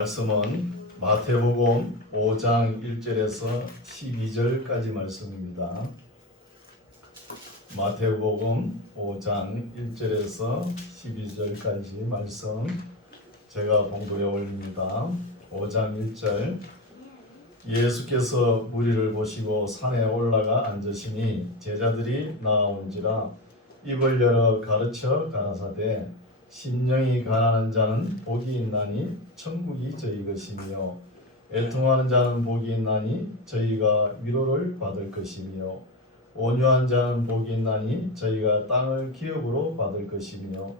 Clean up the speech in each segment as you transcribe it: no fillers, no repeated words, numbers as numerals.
말씀은 마태복음 5장 1절에서 12절까지 말씀입니다. 마태복음 5장 1절에서 12절까지 말씀 제가 공부해 올립니다. 5장 1절 예수께서 무리를 보시고 산에 올라가 앉으시니 제자들이 나아온지라 입을 열어 가르쳐 가라사대 심령이 가난한 자는 복이 있나니 천국이 저희 것이며 애통하는 자는 복이 있나니 저희가 위로를 받을 것이며 온유한 자는 복이 있나니 저희가 땅을 기업으로 받을 것이며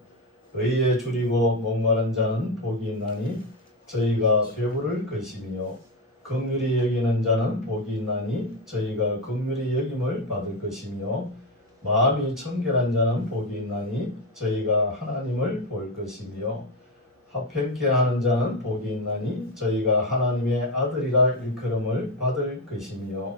의에 줄이고 목마른 자는 복이 있나니 저희가 배부를 것이며 긍휼히 여기는 자는 복이 있나니 저희가 긍휼히 여김을 받을 것이며 마음이 청결한 자는 복이 있나니 저희가 하나님을 볼 것이며 합평케 하는 자는 복이 있나니 저희가 하나님의 아들이라 일컬음을 받을 것이며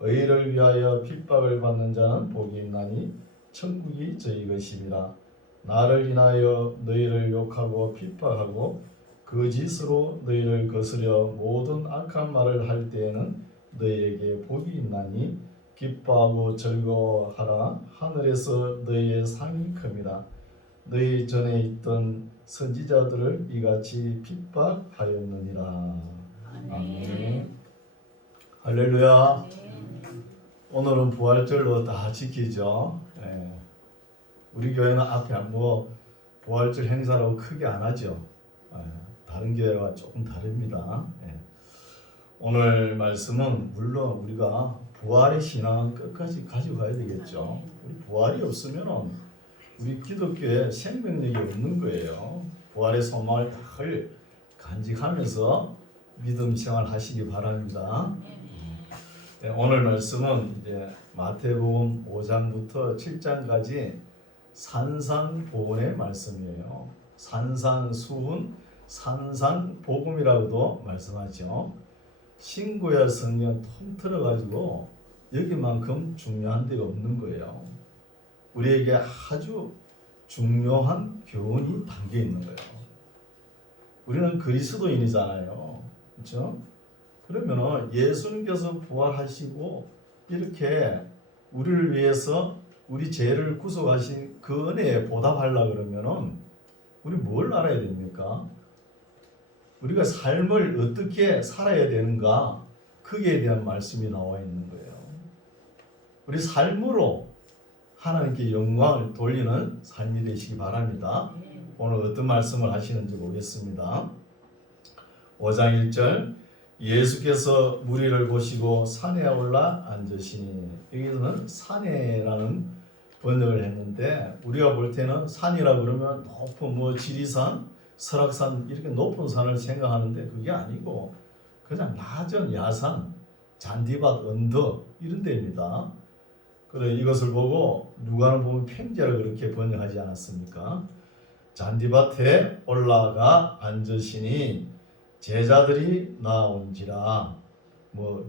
의를 위하여 핍박을 받는 자는 복이 있나니 천국이 저희 것이니라. 나를 인하여 너희를 욕하고 핍박하고 거짓으로 너희를 거스려 모든 악한 말을 할 때에는 너희에게 복이 있나니 기뻐하고 즐거워하라. 하늘에서 너희의 상이 큽니다. 너희 전에 있던 선지자들을 이같이 핍박하였느니라. 아멘. 할렐루야. 오늘은 부활절로 다 지키죠. 우리 교회는 앞에 부활절 행사라고 크게 안 하죠. 다른 교회와 조금 다릅니다. 오늘 말씀은 물론 우리가 부활의 신앙은 끝까지 가지고 가야 되겠죠. 우리 부활이 없으면 우리 기독교에 생명력이 없는 거예요. 부활의 소망을 늘 간직하면서 믿음 생활 하시기 바랍니다. 오늘 말씀은 이제 마태복음 5장부터 7장까지 산상보훈의 말씀이에요. 산상수훈, 산상복음이라고도 말씀하죠. 신구약 성경 통틀어 가지고 여기만큼 중요한 데가 없는 거예요. 우리에게 아주 중요한 교훈이 담겨 있는 거예요. 우리는 그리스도인이잖아요. 그렇죠? 그러면 예수님께서 부활하시고 이렇게 우리를 위해서 우리 죄를 구속하신 그 은혜에 보답하려고 그러면은 우리 뭘 알아야 됩니까? 우리가 삶을 어떻게 살아야 되는가, 거기에 대한 말씀이 나와 있는 거예요. 우리 삶으로 하나님께 영광을 돌리는 삶이 되시기 바랍니다. 오늘 어떤 말씀을 하시는지 보겠습니다. 5장 1절 예수께서 무리를 보시고 산에 올라 앉으시니, 여기서는 산에라는 번역을 했는데 우리가 볼 때는 산이라 그러면 높은 지리산, 설악산 이렇게 높은 산을 생각하는데 그게 아니고 그냥 낮은 야산, 잔디밭, 언덕 이런 데입니다. 그래 이것을 보고 누가는 보면 평지를 그렇게 번역하지 않았습니까? 잔디밭에 올라가 앉으시니 제자들이 나온지라.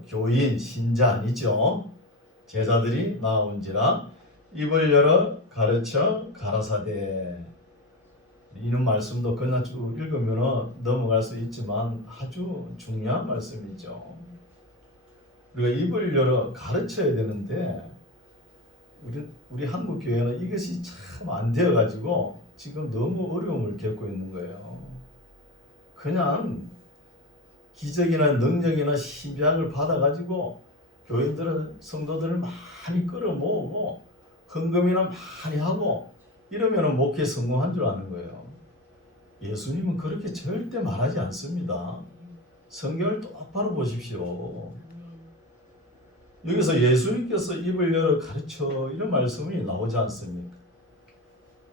교인, 신자 아니죠. 제자들이 나온지라 입을 열어 가르쳐 가라사대. 이런 말씀도 그냥 쭉 읽으면 넘어갈 수 있지만 아주 중요한 말씀이죠. 우리가 입을 열어 가르쳐야 되는데 우리 한국 교회는 이것이 참 안 되어가지고 지금 너무 어려움을 겪고 있는 거예요. 그냥 기적이나 능력이나 신비학을 받아가지고 교인들은 성도들을 많이 끌어모으고 헌금이나 많이 하고 이러면 목회 성공한 줄 아는 거예요. 예수님은 그렇게 절대 말하지 않습니다. 성경을 똑바로 보십시오. 여기서 예수님께서 입을 열어 가르쳐 이런 말씀이 나오지 않습니까?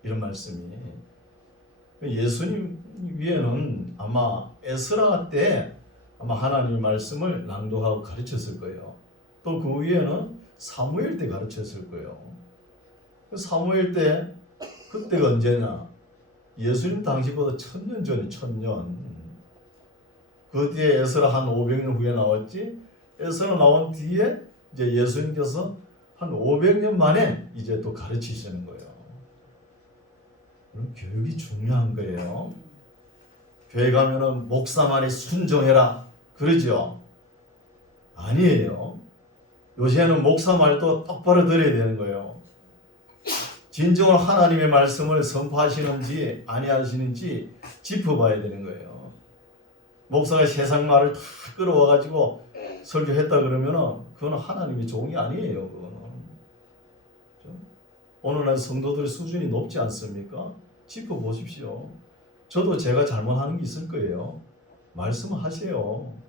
이런 말씀이 예수님 위에는 아마 에스라 때 아마 하나님의 말씀을 낭독하고 가르쳤을 거예요. 또 그 위에는 사무엘 때 가르쳤을 거예요. 사무엘 때 그때가 언제냐? 예수님 당시보다 1000년 전에 1000년. 그 뒤에 에스라 한 500년 후에 나왔지. 에스라 나온 뒤에 이제 예수님께서 한 500년 만에 이제 또 가르치시는 거예요. 그럼 교육이 중요한 거예요. 교회 가면은 목사 말에 순종해라 그러죠? 아니에요. 요새는 목사 말도 똑바로 들어야 되는 거예요. 진정으로 하나님의 말씀을 선포하시는지 아니하시는지 짚어봐야 되는 거예요. 목사가 세상 말을 다 끌어와가지고 설교했다 그러면은 그거는 하나님의 종이 아니에요. 그거는. 오늘날 성도들 수준이 높지 않습니까? 짚어보십시오. 저도 제가 잘못하는 게 있을 거예요. 말씀하세요.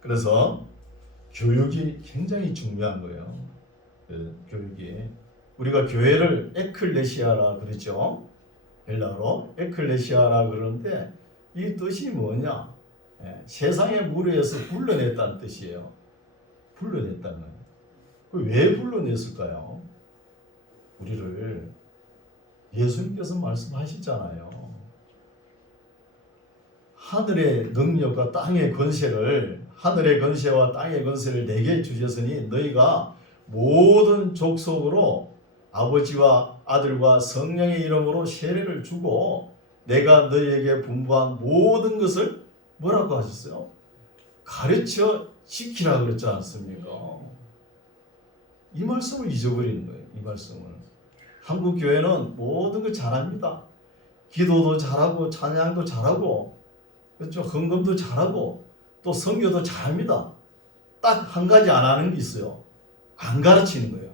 그래서 교육이 굉장히 중요한 거예요. 교육이. 우리가 교회를 에클레시아라 그러죠. 헬라어로 에클레시아라 그러는데 이 뜻이 뭐냐? 세상의 무리에서 불러냈다는 뜻이에요. 불러냈다는 거예요. 왜 불러냈을까요? 우리를 예수님께서 말씀하시잖아요. 하늘의 능력과 땅의 권세를 하늘의 권세와 땅의 권세를 내게 주셨으니 너희가 모든 족속으로 아버지와 아들과 성령의 이름으로 세례를 주고 내가 너희에게 분부한 모든 것을 뭐라고 하셨어요? 가르쳐 지키라 그랬지 않습니까? 이 말씀을 잊어버리는 거예요. 이 말씀을. 한국 교회는 모든 걸 잘합니다. 기도도 잘하고 찬양도 잘하고 그렇죠? 헌금도 잘하고 또 선교도 잘합니다. 딱 한 가지 안 하는 게 있어요. 안 가르치는 거예요.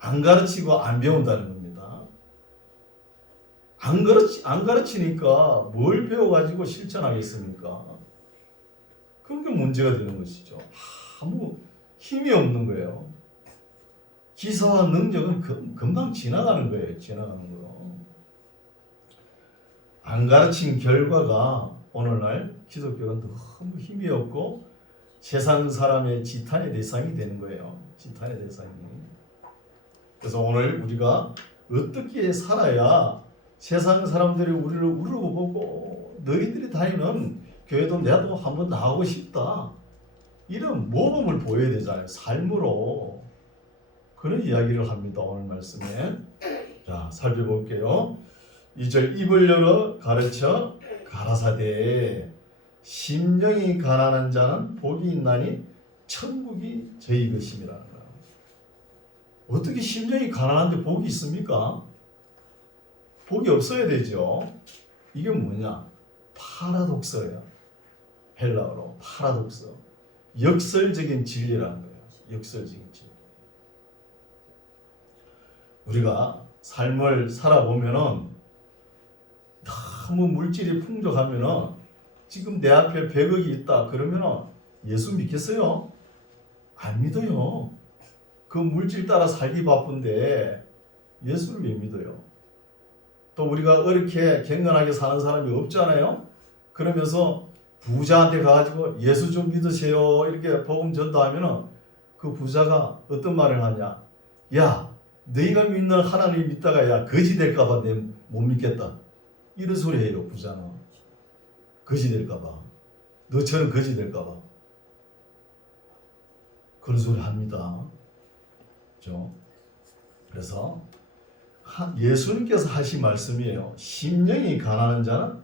안 가르치고 안 배운다는 겁니다. 안 가르치니까 뭘 배워가지고 실천하겠습니까? 그런 게 문제가 되는 것이죠. 아무 힘이 없는 거예요. 기사와 능력은 금방 지나가는 거예요. 지나가는 거. 안 가르친 결과가 오늘날 기독교가 너무 힘이 없고 세상 사람의 지탄의 대상이 되는 거예요. 지탄의 대상이. 그래서 오늘 우리가 어떻게 살아야 세상 사람들이 우리를 우러보고 너희들이 다니는 교회도 나도 한번 나가고 싶다. 이런 모범을 보여야 되잖아요. 삶으로. 그런 이야기를 합니다. 오늘 말씀에. 자, 살펴볼게요. 2절 입을 열어 가르쳐 가라사대 심령이 가난한 자는 복이 있나니 천국이 저희 것임이라는 거예요. 어떻게 심령이 가난한데 복이 있습니까? 복이 없어야 되죠. 이게 뭐냐? 파라독서예요. 헬라어로 파라독서. 역설적인 진리라는 거예요. 역설적인 진리. 우리가 삶을 살아보면은 너무 물질이 풍족하면은 지금 내 앞에 100억이 있다 그러면은 예수 믿겠어요? 안 믿어요. 그 물질 따라 살기 바쁜데 예수를 왜 믿어요? 또 우리가 어렵게 갱건하게 사는 사람이 없잖아요. 그러면서 부자한테 가가지고 예수 좀 믿으세요 이렇게 복음 전도하면은 그 부자가 어떤 말을 하냐? 야, 너희가 믿는 하나님 믿다가 야 거지 될까봐 내 못 믿겠다. 이런 소리 해요. 부자는. 거지 될까봐. 너처럼 거지 될까봐. 그런 소리 합니다. 그렇죠? 그래서 예수님께서 하신 말씀이에요. 심령이 가난한 자는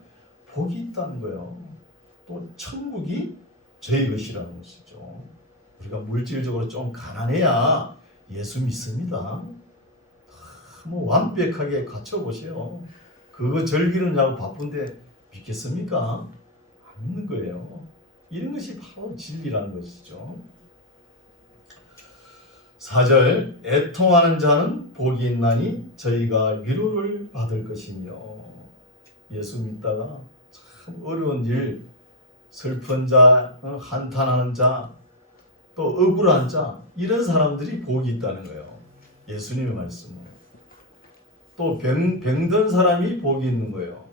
복이 있다는 거예요. 또 천국이 저희 것이라는 것이죠. 우리가 물질적으로 좀 가난해야 예수 믿습니다. 너무 완벽하게 갖춰보세요. 그거 즐기느냐고 바쁜데 믿겠습니까? 안 믿는 거예요. 이런 것이 바로 진리라는 것이죠. 4절 애통하는 자는 복이 있나니 저희가 위로를 받을 것이며 예수 믿다가 참 어려운 일 슬픈 자, 한탄하는 자, 또 억울한 자 이런 사람들이 복이 있다는 거예요. 예수님의 말씀은. 또 병든 사람이 복이 있는 거예요.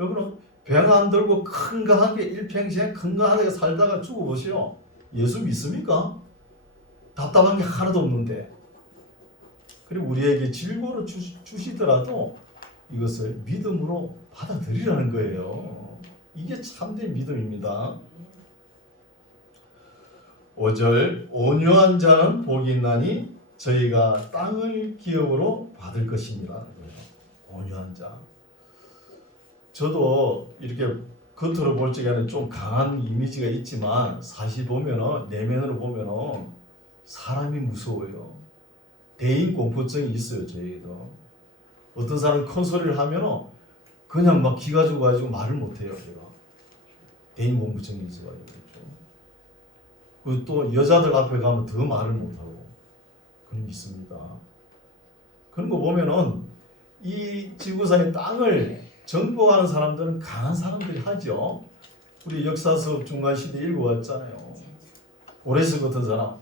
여러분 병 안 들고 건강하게 일평생 건강하게 살다가 죽어보시오. 예수 믿습니까? 답답한 게 하나도 없는데. 그리고 우리에게 질고를 주시더라도 이것을 믿음으로 받아들이라는 거예요. 이게 참된 믿음입니다. 5절 온유한 자는 복이 있나니 저희가 땅을 기업으로 받을 것이니라. 온유한 자. 저도 이렇게 겉으로 볼 적에는 좀 강한 이미지가 있지만 사실 보면은 내면으로 보면은 사람이 무서워요. 대인 공포증이 있어요. 저희도 어떤 사람은 큰 소리를 하면은 그냥 막 기가 죽어가지고 말을 못해요. 제가 대인 공포증이 있어가지고 그리고 또 여자들 앞에 가면 더 말을 못하고 그런 게 있습니다. 그런 거 보면은 이 지구상의 땅을 정복하는 사람들은 강한 사람들이 하죠. 우리 역사 수업 중간 시대 읽어왔잖아요. 고레스 같은 사람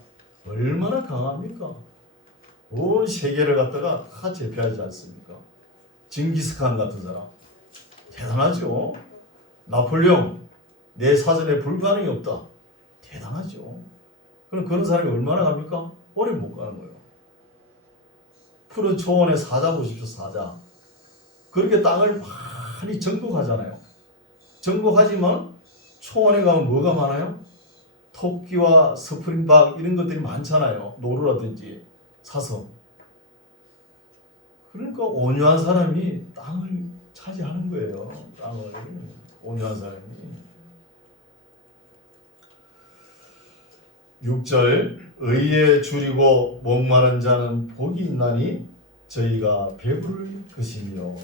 얼마나 강합니까? 온 세계를 갖다가 다 제패하지 않습니까? 징기스칸 같은 사람 대단하죠. 나폴레옹 내 사전에 불가능이 없다. 대단하죠. 그럼 그런 사람이 얼마나 갑니까? 오래 못 가는 거예요. 푸른 초원의 사자 보십시오. 사자. 그렇게 땅을 많이 정복하잖아요. 정복하지만 초원에 가면 뭐가 많아요? 토끼와 스프링박 이런 것들이 많잖아요. 노루라든지 사슴. 그러니까 온유한 사람이 땅을 차지하는 거예요. 땅을 온유한 사람이. 6절 의에 줄이고 목마른 자는 복이 있나니 저희가 배부를 것이며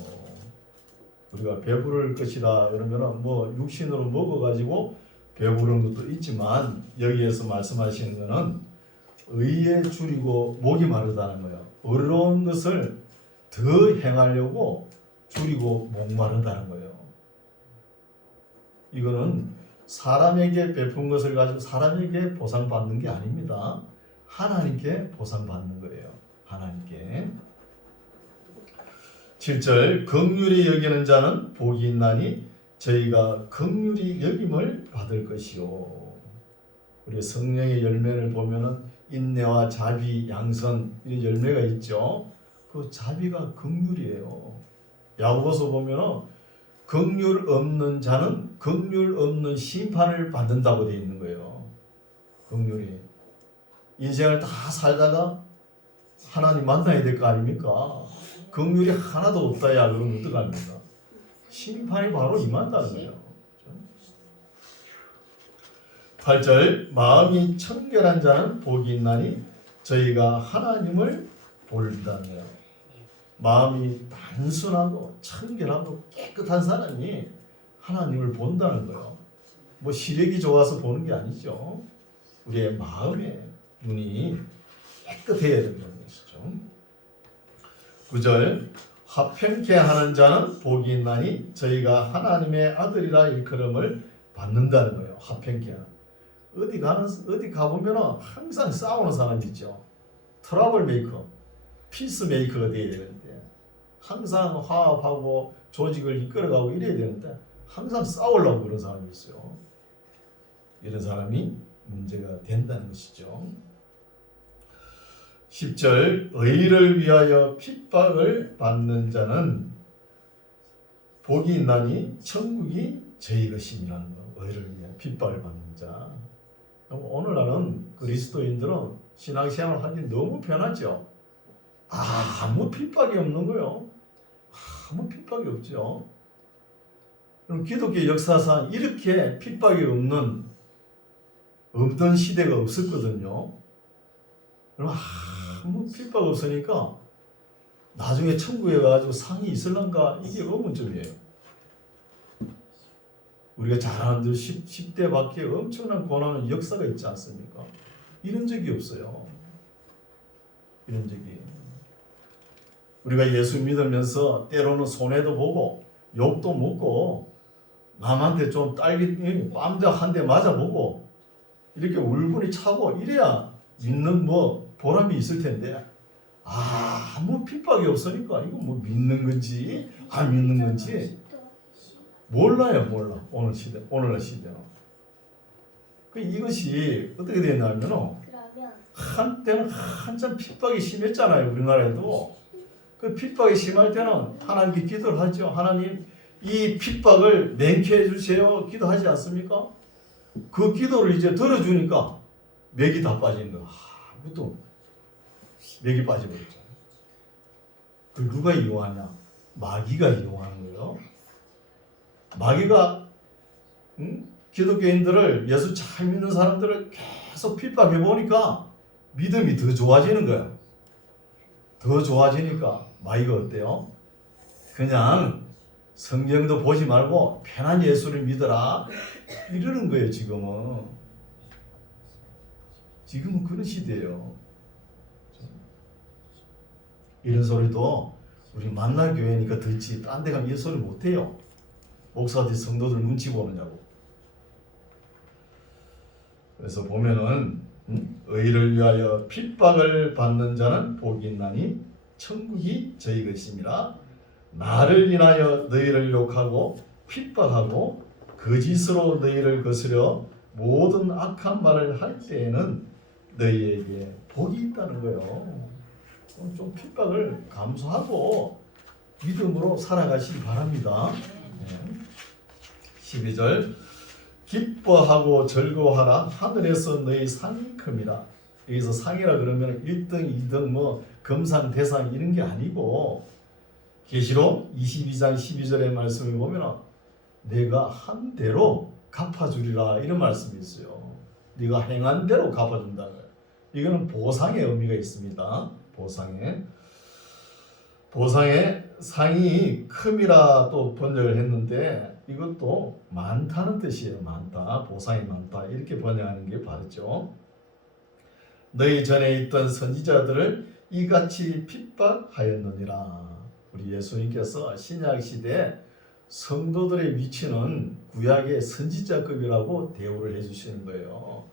우리가 배부를 것이다 그러면은 뭐 육신으로 먹어가지고 배부른 것도 있지만 여기에서 말씀하시는 거는 의에 줄이고 목이 마르다는 거예요. 어려운 것을 더 행하려고 줄이고 목마르다는 거예요. 이거는 사람에게 베푼 것을 가지고 사람에게 보상받는 게 아닙니다. 하나님께 보상받는 거예요. 하나님께. 7절 긍휼히 여기는 자는 복이 있나니 저희가 긍휼히 여김을 받을 것이요. 우리 성령의 열매를 보면은 인내와 자비, 양선 이런 열매가 있죠. 그 자비가 긍휼이에요. 야고보서 보면은 긍휼 없는 자는 긍휼 없는 심판을 받는다고 되어 있는 거예요. 긍휼이 인생을 다 살다가 하나님 만나야 될 거 아닙니까? 긍휼이 하나도 없다야 그러면 어떡합니까? 심판이 바로 임한다는 거예요. 8절 마음이 청결한 자는 복이 있나니 저희가 하나님을 본다네요. 마음이 단순하고 청결하고 깨끗한 사람이 하나님을 본다는 거예요. 뭐 시력이 좋아서 보는 게 아니죠. 우리의 마음의 눈이 깨끗해야 된다는 것이죠. 9절 화평케 하는 자는 복이 있나니 저희가 하나님의 아들이라 일컬음을 받는다는 거예요. 화평케 하는. 어디 가보면 항상 싸우는 사람 있죠. 트러블 메이커, 피스 메이커가 돼야 되는데 항상 화합하고 조직을 이끌어가고 이래야 되는데 항상 싸우려고 그런 사람이 있어요. 이런 사람이 문제가 된다는 것이죠. 10절 의를 위하여 핍박을 받는 자는 복이 있나니 천국이 저희 것임이라는 거. 의를 위하여 핍박을 받는 자. 오늘날은 그리스도인들은 신앙생활 하기 너무 편하죠. 아무 핍박이 없는 거예요. 아무 핍박이 없죠. 그럼 기독교 역사상 이렇게 핍박이 없던 시대가 없었거든요. 그럼 아무 핍박 없으니까 나중에 천국에 가가지고 상이 있을란가 이게 의문점이에요. 우리가 잘 아는 대로 10대 밖에 엄청난 고난의 역사가 있지 않습니까? 이런 적이 없어요. 이런 적이. 우리가 예수 믿으면서 때로는 손해도 보고 욕도 먹고 남한테 좀 딸기 뺨자 한 대 맞아보고 이렇게 울분이 차고 이래야 믿는 뭐 보람이 있을 텐데 아무 핍박이 없으니까 이거 뭐 믿는 건지 안 믿는 건지 몰라. 오늘날 시대는. 이것이 어떻게 되냐면은 한때는 한참 핍박이 심했잖아요. 우리나라에도. 그 핍박이 심할 때는 하나님께 기도를 하죠. 하나님 이 핍박을免쾌해 주세요. 기도하지 않습니까? 그 기도를 이제 들어주니까 맥이 다 빠지는 거야. 아무것도 맥이 빠져버렸죠. 그 누가 이용하냐? 마귀가 이용하는 거예요. 마귀가 기독교인들을 예수 잘 믿는 사람들을 계속 핍박해 보니까 믿음이 더 좋아지는 거야. 더 좋아지니까 마귀가 어때요? 그냥 성경도 보지 말고 편한 예수를 믿어라 이러는 거예요. 지금은 그런 시대예요. 이런 소리도 우리 만날 교회니까 듣지 딴 데 가면 이 소리 못해요. 목사들이 성도들 눈치 보느냐고. 그래서 보면은 의를 위하여 핍박을 받는 자는 복이 있나니 천국이 저희 것임이라. 나를 인하여 너희를 욕하고 핍박하고 거짓으로 너희를 거스려 모든 악한 말을 할 때에는 너희에게 복이 있다는 거예요. 좀 핍박을 감수하고 믿음으로 살아가시기 바랍니다. 12절 기뻐하고 즐거워하라. 하늘에서 너희 상이 큽니다. 여기서 상이라 그러면 1등, 2등 뭐 금상, 대상 이런 게 아니고 계시록 22장 12절의 말씀을 보면 내가 한 대로 갚아주리라 이런 말씀이 있어요. 네가 행한 대로 갚아준다. 이거는 보상의 의미가 있습니다. 보상의 상이 큼이라 또 번역을 했는데 이것도 많다는 뜻이에요. 많다, 보상이 많다 이렇게 번역하는 게 바르죠. 너희 전에 있던 선지자들을 이같이 핍박하였느니라. 우리 예수님께서 신약 시대에 성도들의 위치는 구약의 선지자급이라고 대우를 해주시는 거예요.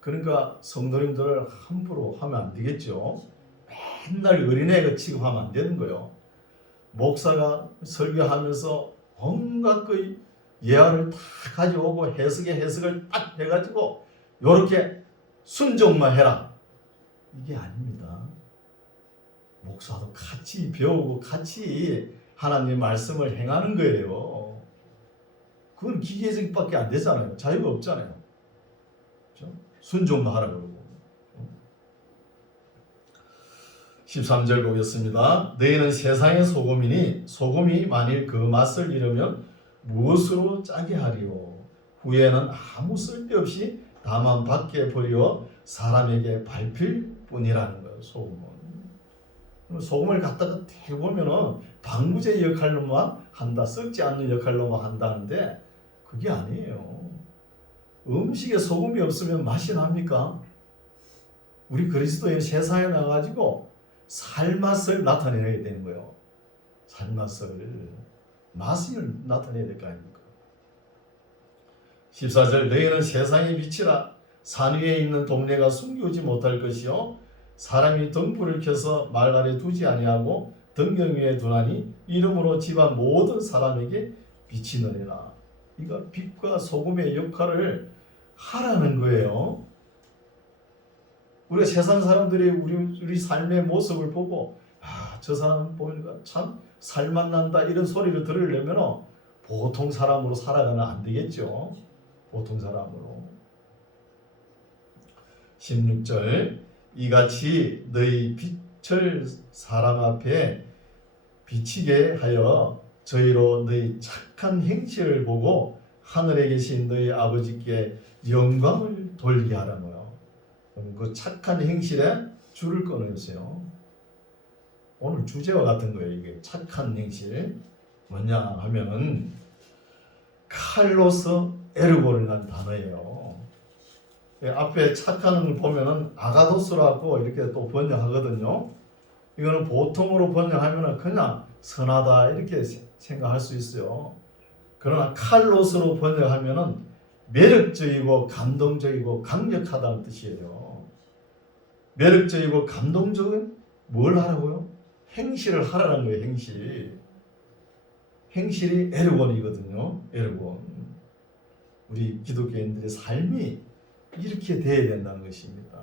그러니까 성도님들을 함부로 하면 안 되겠죠. 맨날 어린애 취급하면 안 되는 거예요. 목사가 설교하면서 온갖 그 예화를 다 가져오고 해석을 딱 해가지고 이렇게 순종만 해라. 이게 아닙니다. 목사도 같이 배우고 같이 하나님의 말씀을 행하는 거예요. 그건 기계적밖에 안 되잖아요. 자유가 없잖아요. 그렇죠? 순종만 하라 그러고. 13절 보겠습니다. 너희는 세상의 소금이니 소금이 만일 그 맛을 잃으면 무엇으로 짜게 하리요? 후에는 아무 쓸데없이 다만 밖에 버리어 사람에게 밟힐 뿐이라는 거예요. 소금을 갖다가 대보면은 방부제 역할로만 한다, 썩지 않는 역할로만 한다는데 그게 아니에요. 음식에 소금이 없으면 맛이 납니까? 우리 그리스도인 세상에 나가지고 살맛을 나타내야 되는 거예요. 맛을 나타내야 될 거 아닙니까? 14절 너희는 세상의 빛이라. 산 위에 있는 동네가 숨기지 못할 것이요 사람이 등불을 켜서 말 아래 두지 아니하고 등경 위에 두나니 이름으로 집안 모든 사람에게 비치느니라. 이거 빛과 소금의 역할을 하라는 거예요. 우리가 세상 사람들이 우리 삶의 모습을 보고 저 사람 보니까 참 살맛 난다 이런 소리를 들으려면 보통 사람으로 살아가면 안 되겠죠. 보통 사람으로. 16절 이같이 너희 빛을 사람 앞에 비치게 하여 저희로 너희 착한 행실을 보고 하늘에 계신 너희 아버지께 영광을 돌리게 하라고요. 그 착한 행실에 줄을 끊으세요. 오늘 주제와 같은 거예요. 이게 착한 행실 뭐냐 하면은 칼로스 에르고라는 단어예요. 앞에 착한 걸 보면은 아가도스라고 이렇게 또 번역하거든요. 이거는 보통으로 번역하면은 그냥 선하다 이렇게 생각할 수 있어요. 그러나 칼로스로 번역하면은 매력적이고 감동적이고 강력하다는 뜻이에요. 매력적이고 감동적인 뭘 하라고요? 행실을 하라는 거예요. 행실이 에르곤이거든요. 에르곤. 우리 기독교인들의 삶이 이렇게 돼야 된다는 것입니다.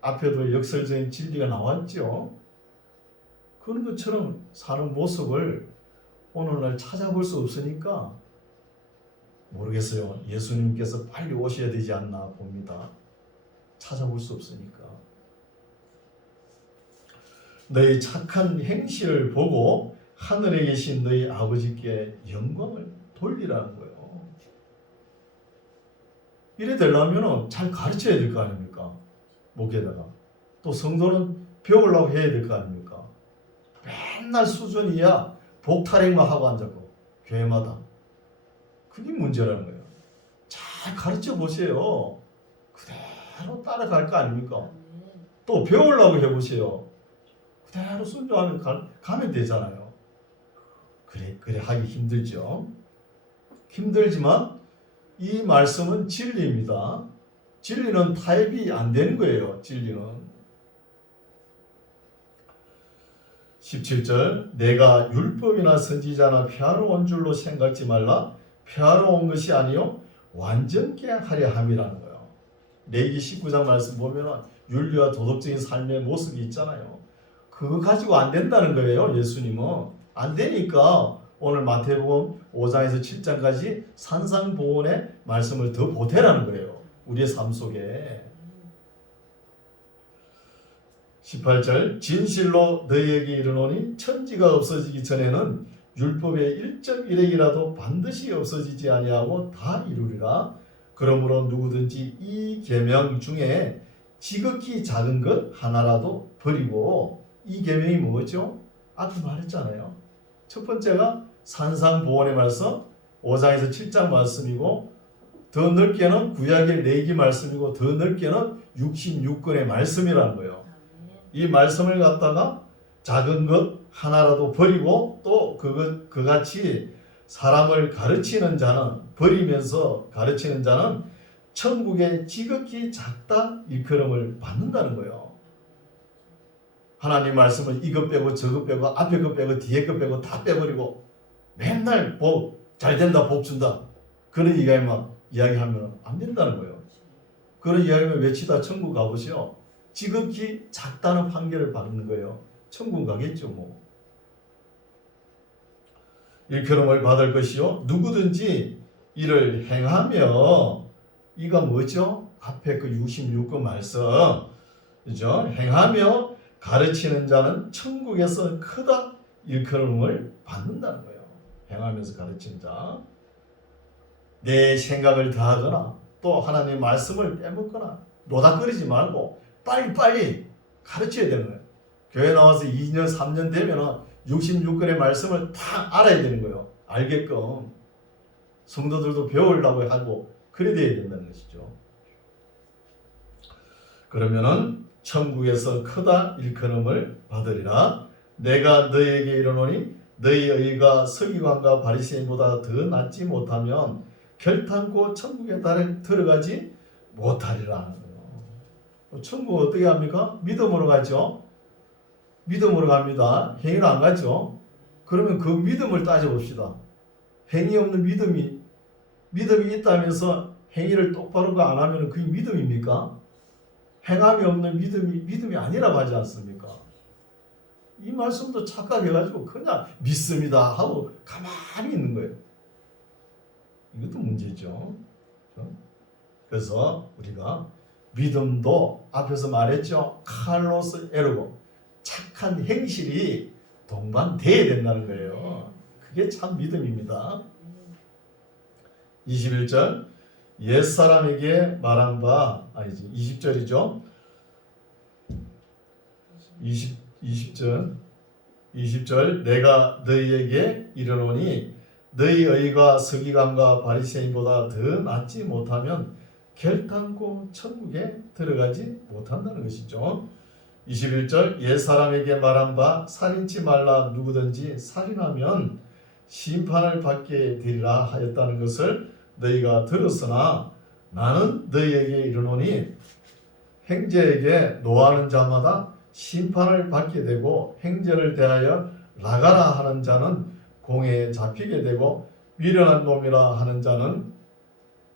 앞에도 역설적인 진리가 나왔죠. 그런 것처럼 사는 모습을 오늘날 찾아볼 수 없으니까 모르겠어요. 예수님께서 빨리 오셔야 되지 않나 봅니다. 찾아볼 수 없으니까. 너희 착한 행실을 보고 하늘에 계신 너희 아버지께 영광을 돌리라는 거예요. 이래 되려면 잘 가르쳐야 될 거 아닙니까? 목에다가. 또 성도는 배우려고 해야 될 거 아닙니까? 맨날 수준이야 복타령만 하고 앉았고 교회마다. 그게 문제라는 거예요. 잘 가르쳐 보세요. 그대로 따라갈 거 아닙니까? 또 배우려고 해보세요. 그대로 순종하면 가면 되잖아요. 그래 하기 힘들죠. 힘들지만 이 말씀은 진리입니다. 진리는 타협이 안 되는 거예요. 진리는. 17절 내가 율법이나 선지자나 폐하러 온 줄로 생각지 말라. 폐하러 온 것이 아니요 완전케 하려 함이라는 거예요. 레위기 19장 말씀 보면 윤리와 도덕적인 삶의 모습이 있잖아요. 그거 가지고 안 된다는 거예요. 예수님은. 안 되니까 오늘 마태복음 5장에서 7장까지 산상보훈의 말씀을 더 보태라는 거예요. 우리의 삶 속에. 18절 진실로 너희에게 이르노니 천지가 없어지기 전에는 율법의 1.1핵이라도 반드시 없어지지 아니하고 다 이루리라. 그러므로 누구든지 이 계명 중에 지극히 작은 것 하나라도 버리고, 이 계명이 뭐죠? 앞에 말했잖아요. 첫 번째가 산상보훈의 말씀 5장에서 7장 말씀이고, 더 넓게는 구약의 레위기 말씀이고, 더 넓게는 66권의 말씀이라는 거예요. 이 말씀을 갖다가 작은 것 하나라도 버리고, 또 그같이 사람을 가르치는 자는, 버리면서 가르치는 자는 천국에 지극히 작다 일컬음을 받는다는 거예요. 하나님 말씀을 이것 빼고 저것 빼고 앞에 것 빼고 뒤에 것 빼고 다 빼버리고 맨날 복 잘된다 복 준다 그런 이야기하면 안 된다는 거예요. 그런 이야기하면 외치다 천국 가보시오. 지극히 작다는 판결을 받는 거예요. 천국 가겠죠 뭐. 일컬음을 받을 것이요 누구든지 이를 행하며, 이가 뭐죠? 앞에 그 66권 말씀, 그죠? 행하며 가르치는 자는 천국에서 크다 일컬음을 받는다는 거예요. 행하면서 가르치는 자. 내 생각을 다하거나 또 하나님의 말씀을 빼먹거나 노닥거리지 말고 빨리빨리 가르쳐야 되는 거예요. 교회 나와서 2년 3년 되면 66권의 말씀을 다 알아야 되는 거예요. 알게끔. 성도들도 배우려고 하고 그래 돼야 된다는 것이죠. 그러면은 천국에서 크다 일컬음을 받으리라. 내가 너희에게 이르노니 너희 의가 서기관과 바리새인보다 더 낫지 못하면 결탄코 천국에 들어가지 못하리라. 천국 어떻게 합니까? 믿음으로 가죠. 믿음으로 갑니다. 행위로 안 가죠. 그러면 그 믿음을 따져봅시다. 행위 없는 믿음이 있다면서 행위를 똑바로 안 하면 그게 믿음입니까? 행함이 없는 믿음이 아니라고 하지 않습니까? 이 말씀도 착각해가지고 그냥 믿습니다 하고 가만히 있는 거예요. 이것도 문제죠. 그래서 우리가 믿음도 앞에서 말했죠. 칼로스 에르고 착한 행실이 동반돼야 된다는 거예요. 그게 참 믿음입니다. 21절 옛사람에게 말한 바, 아니지 20절이죠. 20절 내가 너희에게 이르노니 너희 의가 서기관과 바리새인보다 더 낫지 못하면 결탄코 천국에 들어가지 못한다는 것이죠. 21절 옛사람에게 말한 바 살인치 말라. 누구든지 살인하면 심판을 받게 되리라 하였다는 것을 너희가 들었으나 나는 너희에게 이르노니 행제에게 노하는 자마다 심판을 받게 되고 행제를 대하여 나가라 하는 자는 공회에 잡히게 되고 미련한 놈이라 하는 자는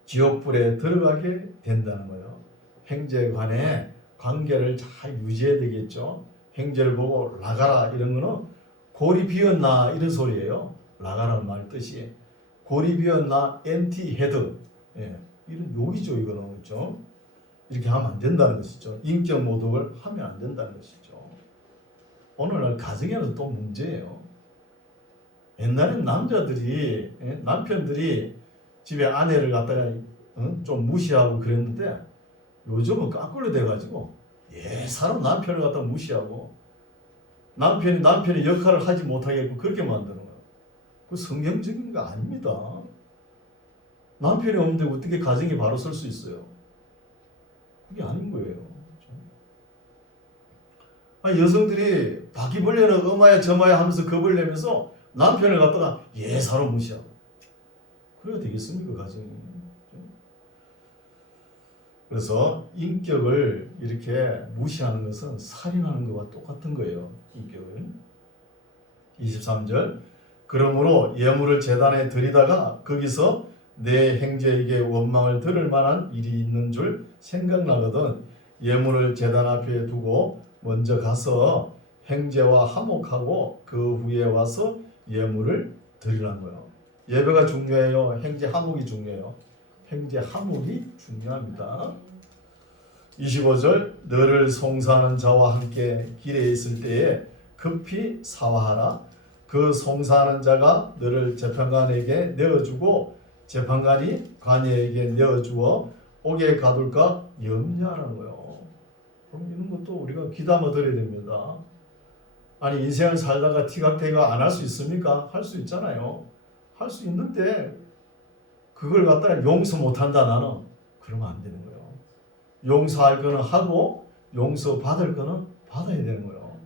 지옥불에 들어가게 된다는 거예요. 행제에 관해 관계를 잘 유지해야 되겠죠. 행제를 보고 나가라 이런 거는 골이 비었나 이런 소리예요. 나가라는 말 뜻이 골이 비었나 empty head, 이런 욕이죠. 이거는 그렇죠. 이렇게 하면 안 된다는 것이죠. 인격 모독을 하면 안 된다는 것이죠. 오늘날 가정에는 또 문제예요. 옛날엔 남자들이 남편들이 집에 아내를 갖다가 좀 무시하고 그랬는데 요즘은 거꾸로 돼가지고 사람 남편을 갖다 무시하고 남편이 남편의 역할을 하지 못하게끔 그렇게 만드는 거예요. 그 성경적인 거 아닙니다. 남편이 없는데 어떻게 가정이 바로 설 수 있어요? 그게 아닌 거예요. 여성들이 바퀴벌레는 어마야 저마야 하면서 겁을 내면서 남편을 갖다가 예사로 무시하고 그래야 되겠습니까 가정이? 그래서 인격을 이렇게 무시하는 것은 살인하는 것과 똑같은 거예요. 인격을. 23절 그러므로 예물을 제단에 드리다가 거기서 내 형제에게 원망을 들을 만한 일이 있는 줄 생각나거든 예물을 제단 앞에 두고 먼저 가서 형제와 화목하고 그 후에 와서 예물을 드리라는 거예요. 예배가 중요해요. 형제 화목이 중요해요. 형제 화목이 중요합니다. 25절 너를 송사하는 자와 함께 길에 있을 때에 급히 사화하라. 그 송사하는 자가 너를 재판관에게 내어주고 재판관이 관예에게 내어주어 옥에 가둘까 염려하라는 거예요. 그럼 이런 것도 우리가 귀담아 들어야 됩니다. 아니 인생을 살다가 티각태각 안 할 수 있습니까? 할 수 있잖아요. 할 수 있는데 그걸 갖다가 용서 못한다 나는 그러면 안 되는 거예요. 용서할 거는 하고 용서받을 거는 받아야 되는 거예요.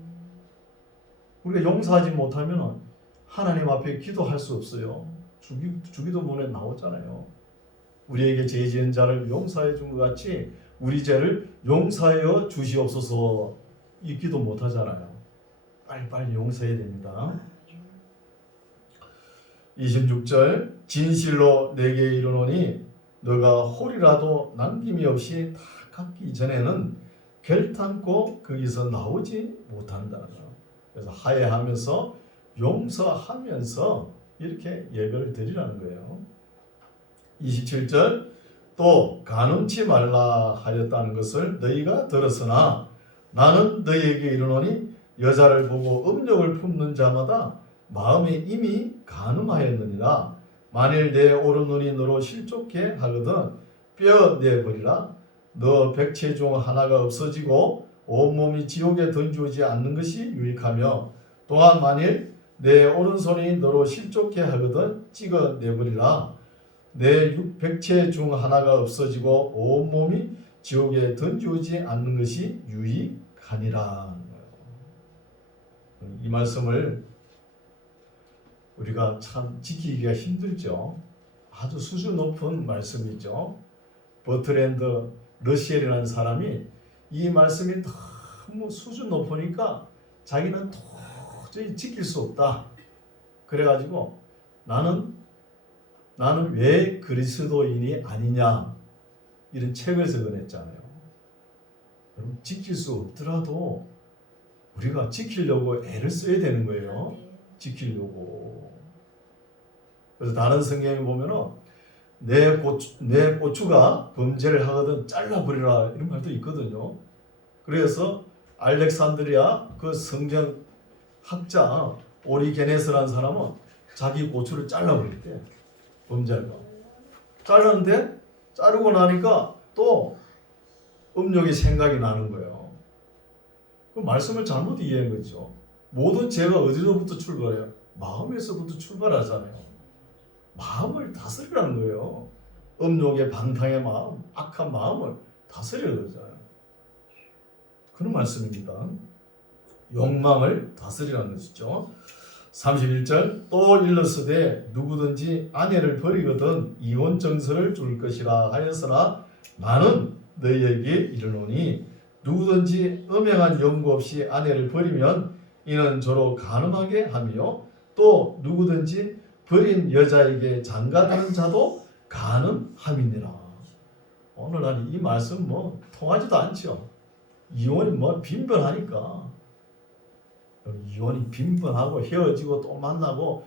우리가 용서하지 못하면 하나님 앞에 기도할 수 없어요. 주기도문에 나오잖아요. 우리에게 죄 지은 자를 용서해 준 것 같이 우리 죄를 용서하여 주시옵소서 이 기도 못 하잖아요. 빨리빨리 용서해야 됩니다. 26절 진실로 내게 이르노니 너가 홀이라도 남김이 없이 다 갚기 전에는 결탄코 거기서 나오지 못한다는 거예요. 그래서 화해하면서 용서하면서 이렇게 예배를 드리라는 거예요. 27절 또 간음치 말라 하였다는 것을 너희가 들었으나 나는 너희에게 이르노니 여자를 보고 음욕을 품는 자마다 마음에 이미 간음하였느니라. 만일 내 오른눈이 너로 실족해 하거든 뼈 내버리라. 너 백체 중 하나가 없어지고 온몸이 지옥에 던지지 않는 것이 유익하며 또한 만일 내 오른손이 너로 실족해 하거든 찍어 내버리라. 내 육백체 중 하나가 없어지고 온몸이 지옥에 던지지 않는 것이 유익하니라. 이 말씀을 우리가 참 지키기가 힘들죠. 아주 수준 높은 말씀이죠. 버트랜드 러시엘이라는 사람이 이 말씀이 너무 수준 높으니까 자기는 도저히 지킬 수 없다. 그래가지고 나는 왜 그리스도인이 아니냐 이런 책을 적어냈잖아요. 여러분 지킬 수 없더라도 우리가 지키려고 애를 써야 되는 거예요. 지키려고. 그래서 다른 성경에 보면은 내 고추가 범죄를 하거든 잘라버리라 이런 말도 있거든요. 그래서 알렉산드리아 그 성경 학자 오리게네스라는 사람은 자기 고추를 잘라버렸대. 범죄가 잘랐는데 자르고 나니까 또 음욕이 생각이 나는 거예요. 그 말씀을 잘못 이해한 거죠. 모든 죄가 어디서부터 출발해요? 마음에서부터 출발하잖아요. 마음을 다스리라는 거예요. 음욕의 방탕의 마음, 악한 마음을 다스리라는 거잖아요. 그런 말씀입니다. 욕망을 다스리라는 것이죠. 31절 또 일렀으되 누구든지 아내를 버리거든 이혼 정서를 줄 것이라 하였으나 나는 너희에게 이르노니 누구든지 음행한 연고 없이 아내를 버리면 이는 저로 간음하게 하며 또 누구든지 버린 여자에게 장가드는 자도 간음함이니라. 오늘날 이 말씀 통하지도 않죠. 이혼이 빈번하니까. 이혼이 빈번하고 헤어지고 또 만나고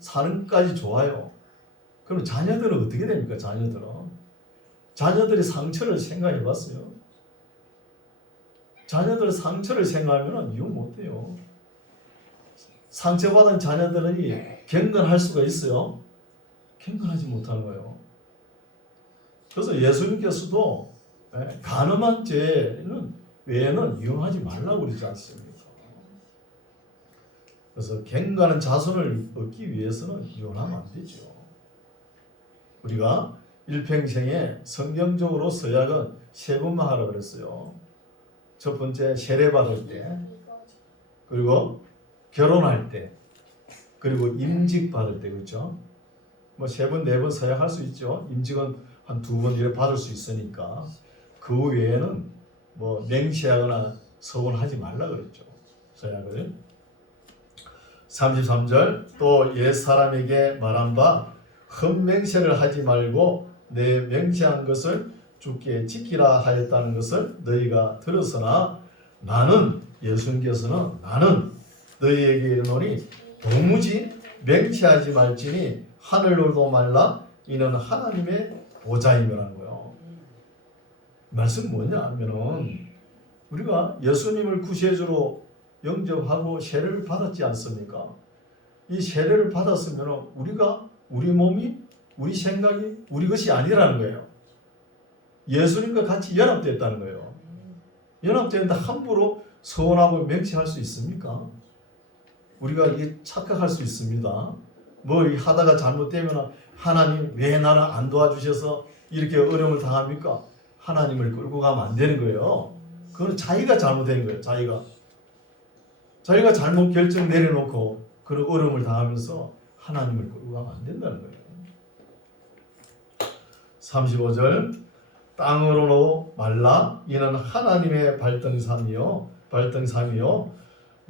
사는까지 좋아요. 그럼 자녀들은 어떻게 됩니까? 자녀들이 상처를 생각해 봤어요? 자녀들 상처를 생각하면 이혼 못해요. 상처받은 자녀들이 경건할 수가 있어요? 경건하지 못하는 거예요. 그래서 예수님께서도 간음한 죄는 외에는 이혼하지 말라고 그러지 않습니까? 그래서 경건한 자손을 얻기 위해서는 이혼하면 안 되죠. 우리가 일평생에 성경적으로 서약은 세 번만 하라 그랬어요. 첫 번째 세례받을 때, 그리고 결혼할 때, 그리고 임직 받을 때, 그렇죠? 뭐 세 번, 네 번 서약할 수 있죠. 임직은 한 두 번 이렇게 받을 수 있으니까. 그 외에는 뭐 맹세하거나 서원하지 말라 그랬죠. 서약을. 33절 또 옛사람에게 말한 바 헛맹세를 하지 말고 내 맹세한 것을 주께 지키라 하였다는 것을 너희가 들었으나 나는 예수님께서는 나는 너희에게 이르노니 도무지 맹세하지 말지니 하늘로도 말라 이는 하나님의 보좌임이라는 거예요. 말씀 뭐냐 하면은 우리가 예수님을 구세주로 영접하고 세례를 받았지 않습니까? 이 세례를 받았으면 우리가 우리 몸이 우리 생각이 우리 것이 아니라는 거예요. 예수님과 같이 연합됐다는 거예요. 연합되는데 함부로 서원하고 맹세할 수 있습니까? 우리가 이게 착각할 수 있습니다. 뭐 하다가 잘못되면 하나님 왜 나를 안 도와주셔서 이렇게 어려움을 당합니까? 하나님을 끌고 가면 안 되는 거예요. 그건 자기가 잘못된 거예요. 자기가 잘못 결정 내려놓고 그런 어려움을 당하면서 하나님을 끌고 가면 안 된다는 거예요. 35절 땅으로도 말라 이는 하나님의 발등삼이요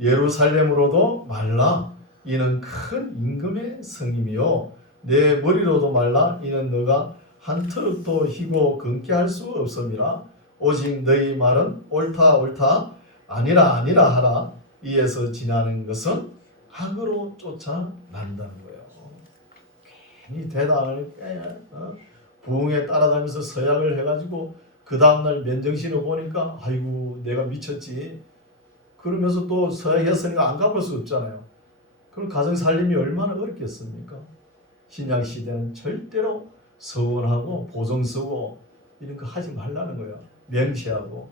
예루살렘으로도 말라 이는 큰 임금의 성임이요 내 머리로도 말라 이는 너가 한 트럭도 희고 금게 할 수 없음이라 오직 너희 말은 옳다 아니라 하라 이에서 지나는 것은 악으로 쫓아난다는 거예요. 괜히 대단을 부흥에 따라다니면서 서약을 해가지고 그 다음날 맨정신을 보니까 아이고 내가 미쳤지 그러면서 또 서약했으니까 안 갚을 수 없잖아요. 그럼 가정 살림이 얼마나 어렵겠습니까? 신약 시대는 절대로 서원하고 보증 쓰고 이런 거 하지 말라는 거예요. 명시하고.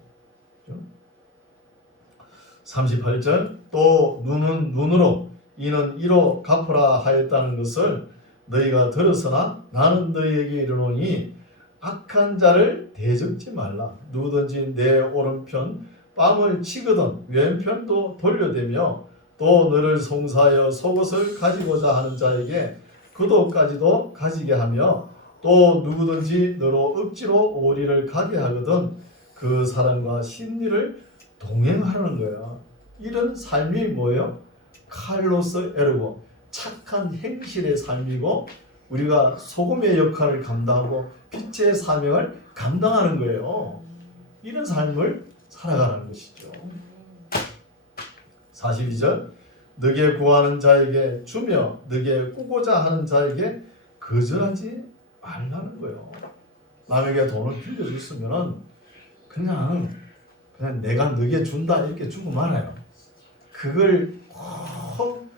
38절 또 눈은 눈으로 이는 이로 갚으라 하였다는 것을 너희가 들었으나 나는 너희에게 이르노니 악한 자를 대적지 말라. 누구든지 내 오른편 뺨을 치거든 왼편도 돌려대며 또 너를 송사하여 속옷을 가지고자 하는 자에게 그도까지도 가지게 하며 또 누구든지 너로 억지로 오리를 가게 하거든 그 사람과 심리를 동행하라는 거야. 이런 삶이 뭐예요? 칼로스 에르고 착한 행실의 삶이고 우리가 소금의 역할을 감당하고 빛의 사명을 감당하는 거예요. 이런 삶을 살아가는 것이죠. 42절 너게 구하는 자에게 주며 너게 꾸고자 하는 자에게 거절하지 말라는 거예요. 남에게 돈을 빌려줬으면 그냥 내가 너게 준다 이렇게 주고 말아요. 그걸 꼭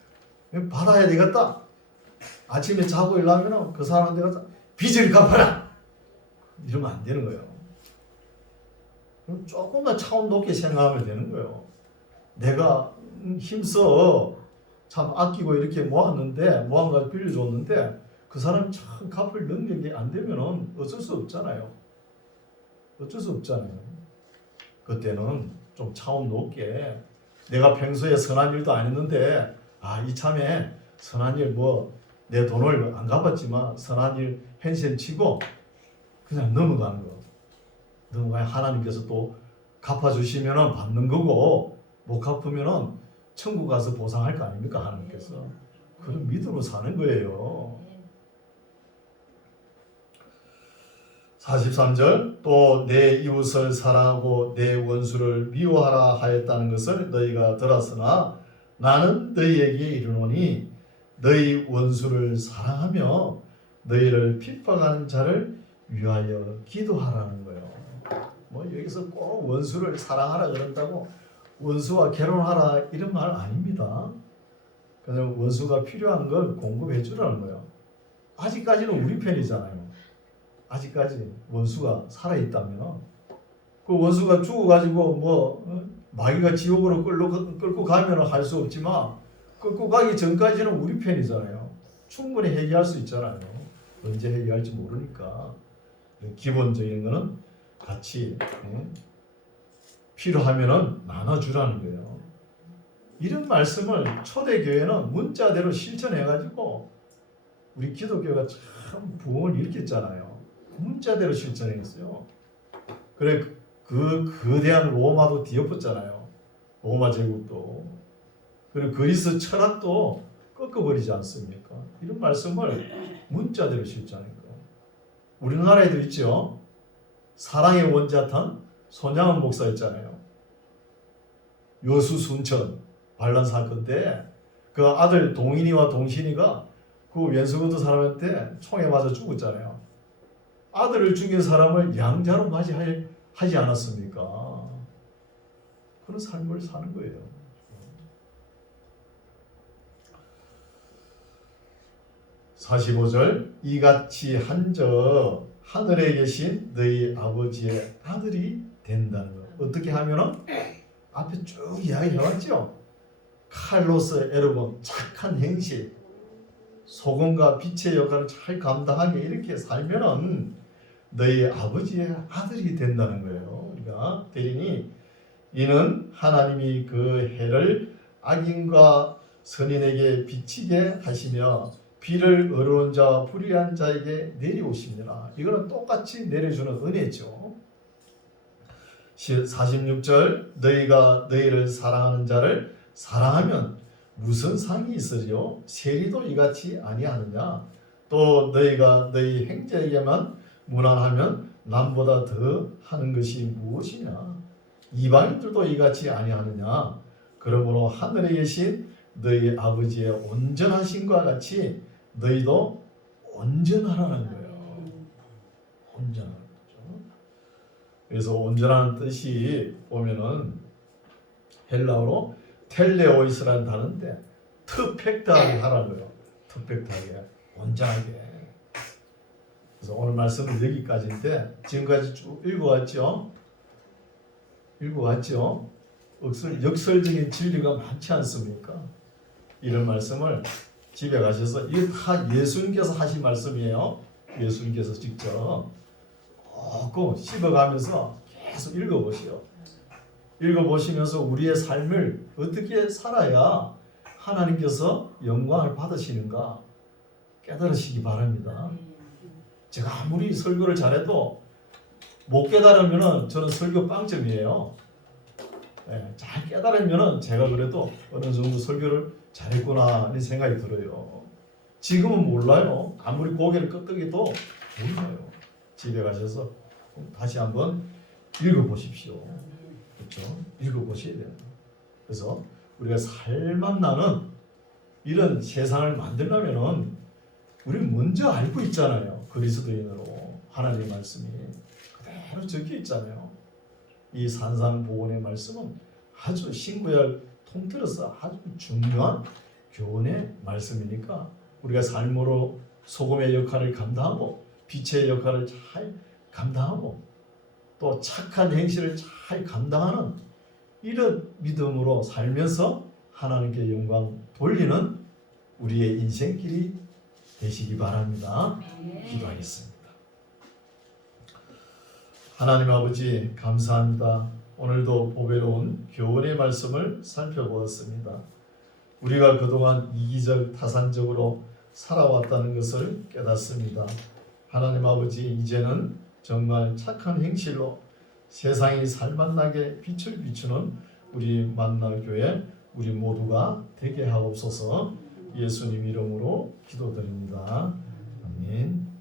받아야 되겠다. 아침에 자고 일어나면 그 사람한테 가서 빚을 갚아라 이러면 안 되는 거예요. 조금만 차원 높게 생각하면 되는 거예요. 내가 힘써 참 아끼고 이렇게 모았는데 모은 걸 빌려줬는데 그 사람이 참 갚을 능력이 안 되면 어쩔 수 없잖아요. 그때는 좀 차원 높게 내가 평소에 선한 일도 안 했는데 이참에 선한 일 내 돈을 안 갚았지만 선한 일 hensen 치고 그냥 넘어가는 거. 넘어가야 하나님께서 또 갚아주시면 받는 거고 못 갚으면 천국 가서 보상할 거 아닙니까 하나님께서. 그런 믿음으로 사는 거예요. 43절 또 내 이웃을 사랑하고 내 원수를 미워하라 하였다는 것을 너희가 들었으나 나는 너희에게 이르노니 너희 원수를 사랑하며 너희를 핍박하는 자를 위하여 기도하라는 거예요. 여기서 꼭 원수를 사랑하라 그런다고 원수와 결혼하라 이런 말 아닙니다. 그냥 원수가 필요한 걸 공급해 주라는 거예요. 아직까지는 우리 편이잖아요. 아직까지 원수가 살아있다면 그 원수가 죽어가지고 마귀가 지옥으로 끌고 가면 할 수 없지만 끌고 가기 전까지는 우리 편이잖아요. 충분히 해결할 수 있잖아요. 언제 해결할지 모르니까 기본적인 거는 같이 필요하면은 나눠주라는 거예요. 이런 말씀을 초대교회는 문자대로 실천해가지고 우리 기독교가 참 부흥을 일으켰잖아요. 문자대로 실천했어요. 그래 그 거대한 로마도 뒤엎었잖아요. 로마 제국도. 그리고 그리스 철학도 꺾어버리지 않습니까? 이런 말씀을 문자대로 실천하니까. 우리나라에도 있죠. 사랑의 원자탄 손양원 목사 있잖아요. 여수 순천 반란 사건 때 그 아들 동인이와 동신이가 그 왼수고도 사람한테 총에 맞아 죽었잖아요. 아들을 죽인 사람을 양자로 맞이하지 않았습니까? 그런 삶을 사는 거예요. (45절) 이같이 한적 하늘에 계신 너희 아버지의 아들이 된다는 거. 어떻게 하면은 앞에 쭉 이야기해왔죠. 칼로스 에르본 착한 행실, 소금과 빛의 역할을 잘 감당하게 이렇게 살면은 너희 아버지의 아들이 된다는 거예요. 그러니까 대리니 이는 하나님이 그 해를 악인과 선인에게 비치게 하시며 비를 어려운 자와 불의한 자에게 내려오십니다. 이거는 똑같이 내려주는 은혜죠. 46절 너희가 너희를 사랑하는 자를 사랑하면 무슨 상이 있으리요? 세리도 이같이 아니하느냐? 또 너희가 너희 형제에게만 무난하면 남보다 더 하는 것이 무엇이냐? 이방인들도 이같이 아니하느냐? 그러므로 하늘에 계신 너희 아버지의 온전하심과 같이 너희도 온전하라는 거예요. 온전하는 거죠. 그래서 온전한 뜻이 보면은 헬라어로 텔레오이스라는 단어인데 퍼펙트하게 하라는 거예요. 퍼펙트하게, 온전하게. 그래서 오늘 말씀은 여기까지인데 지금까지 쭉 읽어왔죠. 역설적인 진리가 많지 않습니까? 이런 말씀을 집에 가셔서 이게 다 예수님께서 하신 말씀이에요. 예수님께서 직접 꼭 씹어가면서 계속 읽어보시오. 읽어보시면서 우리의 삶을 어떻게 살아야 하나님께서 영광을 받으시는가 깨달으시기 바랍니다. 제가 아무리 설교를 잘해도 못 깨달으면 저는 설교 빵점이에요. 잘 깨달으면 제가 그래도 어느 정도 설교를 잘했구나 하는 생각이 들어요. 지금은 몰라요. 아무리 고개를 끄덕여도 몰라요. 집에 가셔서 다시 한번 읽어보십시오. 그렇죠? 읽어보셔야 돼요. 그래서 우리가 살맛나는 이런 세상을 만들려면은 우리는 먼저 알고 있잖아요. 그리스도인으로 하나님의 말씀이 그대로 적혀 있잖아요. 이 산상보훈의 말씀은 아주 신구약 통틀어서 아주 중요한 교훈의 말씀이니까 우리가 삶으로 소금의 역할을 감당하고 빛의 역할을 잘 감당하고 또 착한 행실을 잘 감당하는 이런 믿음으로 살면서 하나님께 영광 돌리는 우리의 인생길이 되시기 바랍니다. 기도하겠습니다. 하나님 아버지 감사합니다. 오늘도 보배로운 교훈의 말씀을 살펴보았습니다. 우리가 그동안 이기적 타산적으로 살아왔다는 것을 깨닫습니다. 하나님 아버지 이제는 정말 착한 행실로 세상이 살맛나게 빛을 비추는 우리 만나교회 우리 모두가 되게 하옵소서. 예수님 이름으로 기도드립니다. 아멘.